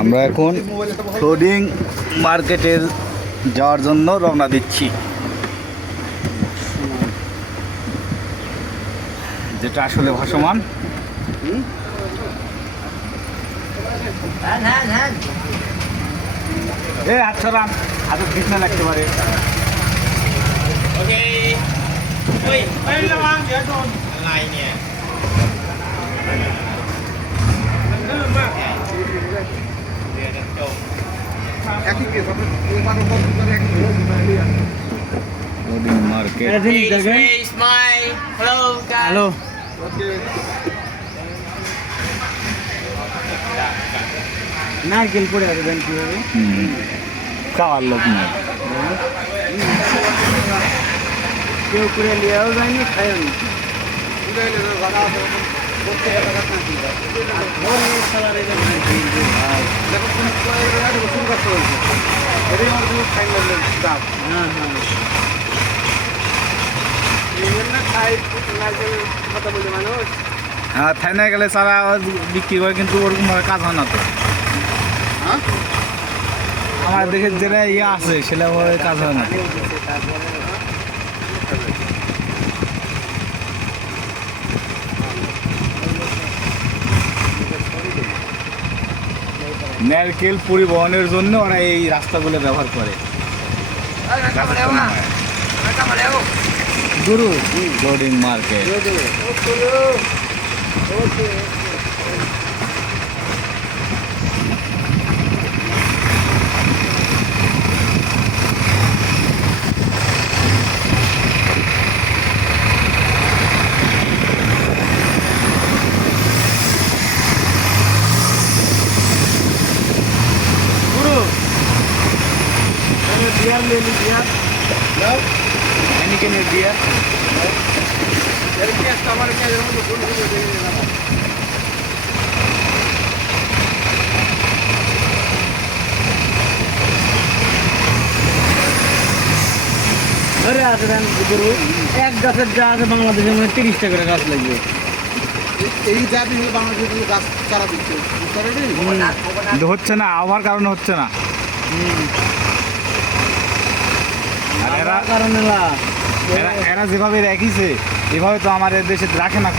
আমরা এখন ফ্লোডিং মার্কেটের যাওয়ার জন্য রওনা দিচ্ছি, যেটা আসলে ভাসমান। আচ্ছা রান হাতে বিছনা লাগতে পারে। হ্যালো, নারকেল পড়ে আছে খাওয়ার লোক না, কেউ করে নিয়েও যায়নি, খায়নি। হ্যাঁ, থাইনা গেলে সারা বিক্রি করে, কিন্তু ওরকম ভাবে কাজ হয় না তো। আমার দেখে যেটা ইয়ে আছে সেটা কাজ হয় না। নারকেল পরিবহনের জন্য ওরা এই রাস্তাগুলো ব্যবহার করে। গুরু লোডিং মার্কেট। Biar ले लीजिए यानी कि नहीं दिया यार क्या कवर क्या जरूर तो फुल फुल दे देना। अरे आदरान गुरु एक गाছের যা আছে বাংলাদেশে মানে 30 টাকা গাছ লাগবে। এই জাতি হলো বাংলাদেশে গাছ চারা দিচ্ছে, বুঝতে হচ্ছে না, আবহাওয়ার কারণে হচ্ছে না। এরা যেভাবে রেখেছে এভাবে তো আমাদের দেশে রাখে না।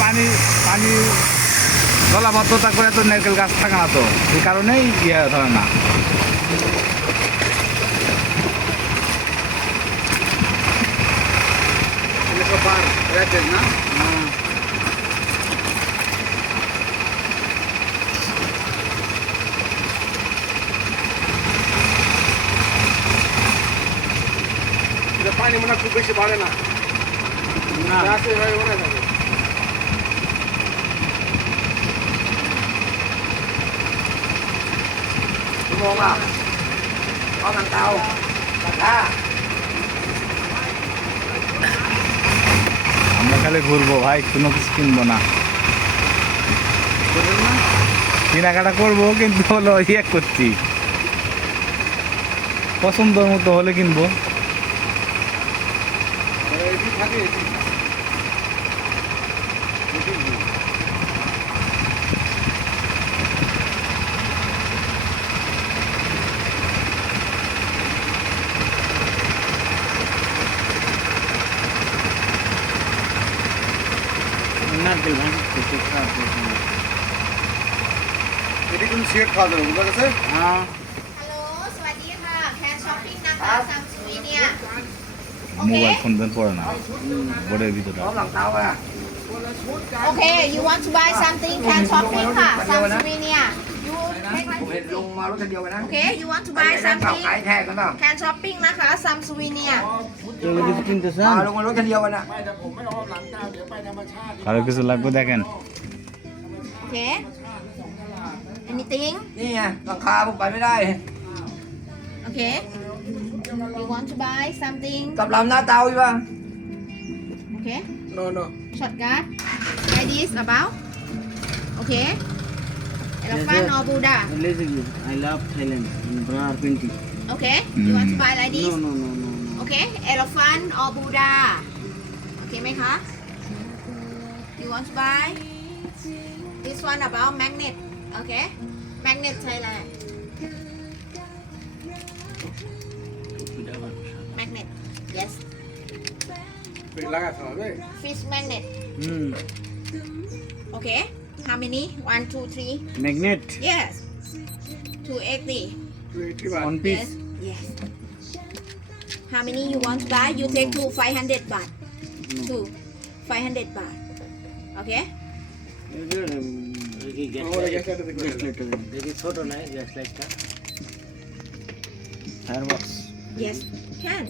পানি জলাবদ্ধতা করে তো নারকেল গাছ থাকে না, তো এই কারণেই ইয়ে ধরে না। পানি মনে খুব বেশি বাড়ে না, আমরা খালি ঘুরবো ভাই, কোনো কিছু কিনবো না। কেনাকাটা করবো কিন্তু হলো ইয়ে করছি, পছন্দ মতো হলে কিনবো। নারকেল এটি কোন শেড খাওয়া যাবে বুঝা গেছে। হ্যাঁ, হ্যালো, সবাইকে হ্যাঁ শপিং নাকা সামসুইনিয়া। মোবাইল ফোন দেন পড়ে না বোর্ডের ভিতরে। Okay, you want to buy something? Can shopping ค่ะ Samsung-nia. Okay, you want to buy something? Can shopping นะคะ Samsung-nia. কিছু কিনতে চান? আরো কিছু লাগবে দেখেন। Okay. Anything? นี่ไงราคาผมไปไม่ได้ Okay. You want to buy something? กับลำหน้าเตาอยู่ป่ะ Okay. no no Shortcut. Like this about. Okay. Elephant or Buddha? I love Thailand. Brar Pinti. Okay. You want to buy like this? No. Okay. Elephant or Buddha? Okay ไหมคะ You want to buy? This one about magnet. Okay. Magnet Thailand. Magnet. Yes. লাগাতে হবে Fish magnet. Hmm Okay. How many? 1, 2, 3. Magnet Yes. 280. 1 piece Yes. Yes. How many you want to buy? You take 2 500 baht. 2 500 baht. Okay. দেখি ছোট নাই gas লাইটটা fire box Yes. Can.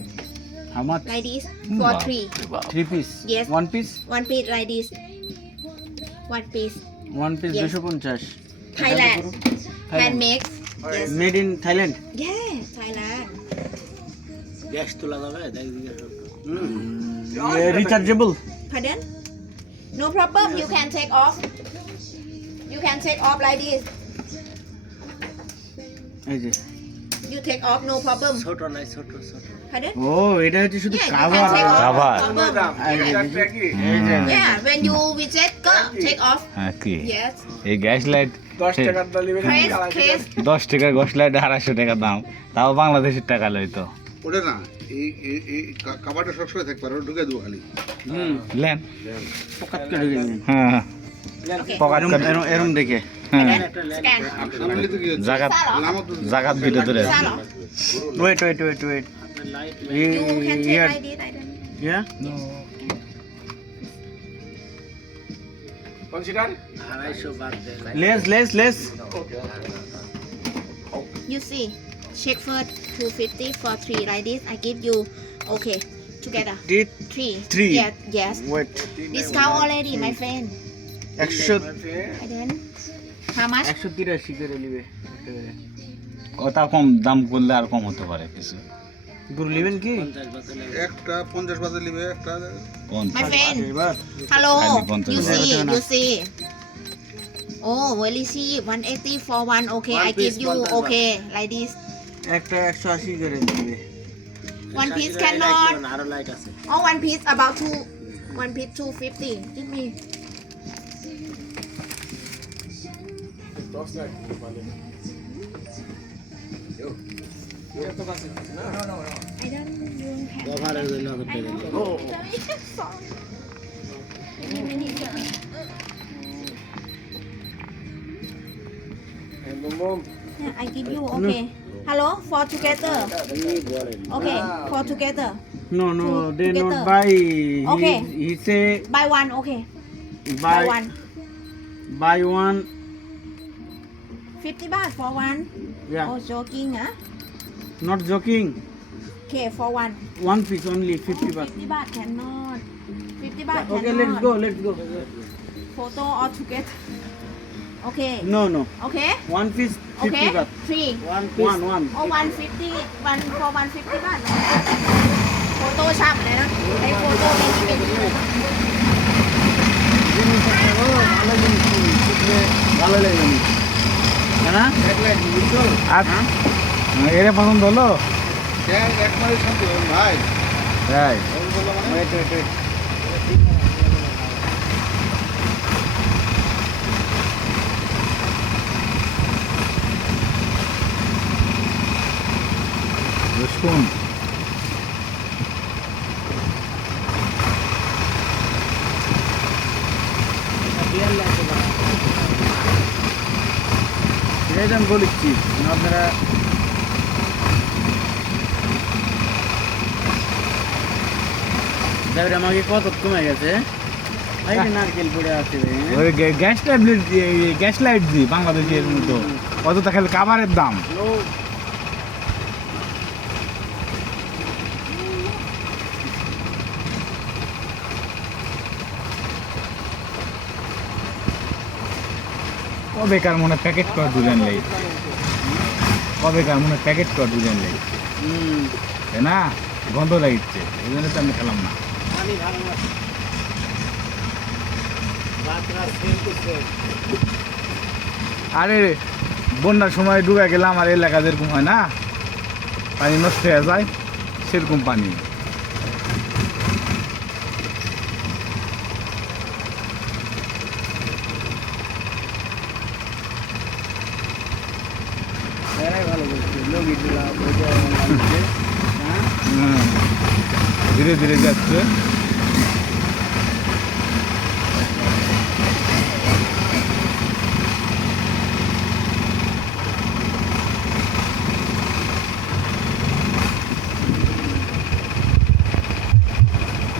How much Like this. For 3. 3 piece Yes. 1 piece 1 piece like this. 1 piece. 1 piece Yes. 250 Thailand. Handmade. Yes. Made in Thailand Yeah. Thailand. Gas তোলা যাবে দেখি rechargeable Pardon? No problem. You can take off. You can take off like this. এই যে You take off. No problem. ছোট নাই ছোট ছোট Pardon? ও এটা হচ্ছে শুধু Yeah. You cover can take off. Cover. No problem. এই যে Yeah. When you visit, go take off. হ্যাঁ কি Yes. এই গ্যাস লাইট 10 টাকার দলিবে Press case. 10 টাকার গ্যাস লাইট 250 টাকা দাম তাও বাংলাদেশের টাকা লইতো ওটা না এই কাবারটা সবসময় থাকবে আর ওটা ঢুকে দেবো খালি হুম লেন পকাত করে গেলেন হ্যাঁ Okay. পকেট এরম এরম এরম দেখে Pardon? Scan. সামনে তো কি হচ্ছে জাগাত নামও তো জাগাত ভিডিও ধরে Salo. Wait light You can take here like this. I don't. Yeah consider 250 বাদ দে less You see. Check first. 250 for 3 like this. I give you. Okay. Together. ডিট 3. Three. Yes. Yes. Wait Discount already, my friend. 100 I don't. How much? 183 করে নিবে কথা কম দাম করলে আর কম হতে পারে কিছু গুরু নেবেন কি 50 বাদ দিলে একটা 50 বাজে নিবে একটা My 50 friend. এবার Hello. Kindly contact You me. see. You see. Oh, very cheap. 180 for one. Okay. One I give piece, you. 1,000 Okay. Like this. একটা 180 করে নিবে One piece লাইট cannot. দিবেন, আরো লাইট আছে Oh, one piece about 2. One piece 250. Give me. I don't have. কভারের জন্য হবে I know. Sorry. Give me minute. Yeah, I give you. Okay. Hello. For together. Okay. For together. No, they Together. not buy. Okay. He say Buy one. Okay. buy Buy one. one. 50 baht for one. Yeah, Oh, joking, huh? not joking. Okay, for one. One piece only 50 baht. 50 baht cannot. 50 baht Okay, cannot. let's go. Photo all together. Okay. No. Okay. One piece 50 Okay. baht. 3. One. Oh, 150. One for 150 baht. Photo ช้ำเลยนะไอ้โฟโต้นี่เป็น ভালো লাগে না আর এরে পছন্দ হলো একবারে শান্তি হবে ভাই তাই wait. রসুন এটাই আমি বলেছি আপনারা যাবে আমাকে কত কমে গেছে এই যে নারকেল পড়ে আছে ওই গ্যাস ট্যাবলেট গ্যাস লাইট দি বাংলাদেশের মতো অত খালি কাভারের দাম কবেকার মনে প্যাকেট করে দুজন লাই কবেকার মনে প্যাকেট করে দুজন লাই তাই না গন্ধ লাগিচ্ছে এই জন্য তো আমি খেলাম না পানি ভালো না বাতরা সেল করতে আরে বন্যার সময় ডুবে গেলাম আর এলাকা যেরকম হয় না পানি নষ্ট হয়ে যায় সেরকম পানি দিলাম, ওইটা আমার লাগছে। হ্যাঁ? হ্যাঁ। ধীরে ধীরে যাচ্ছে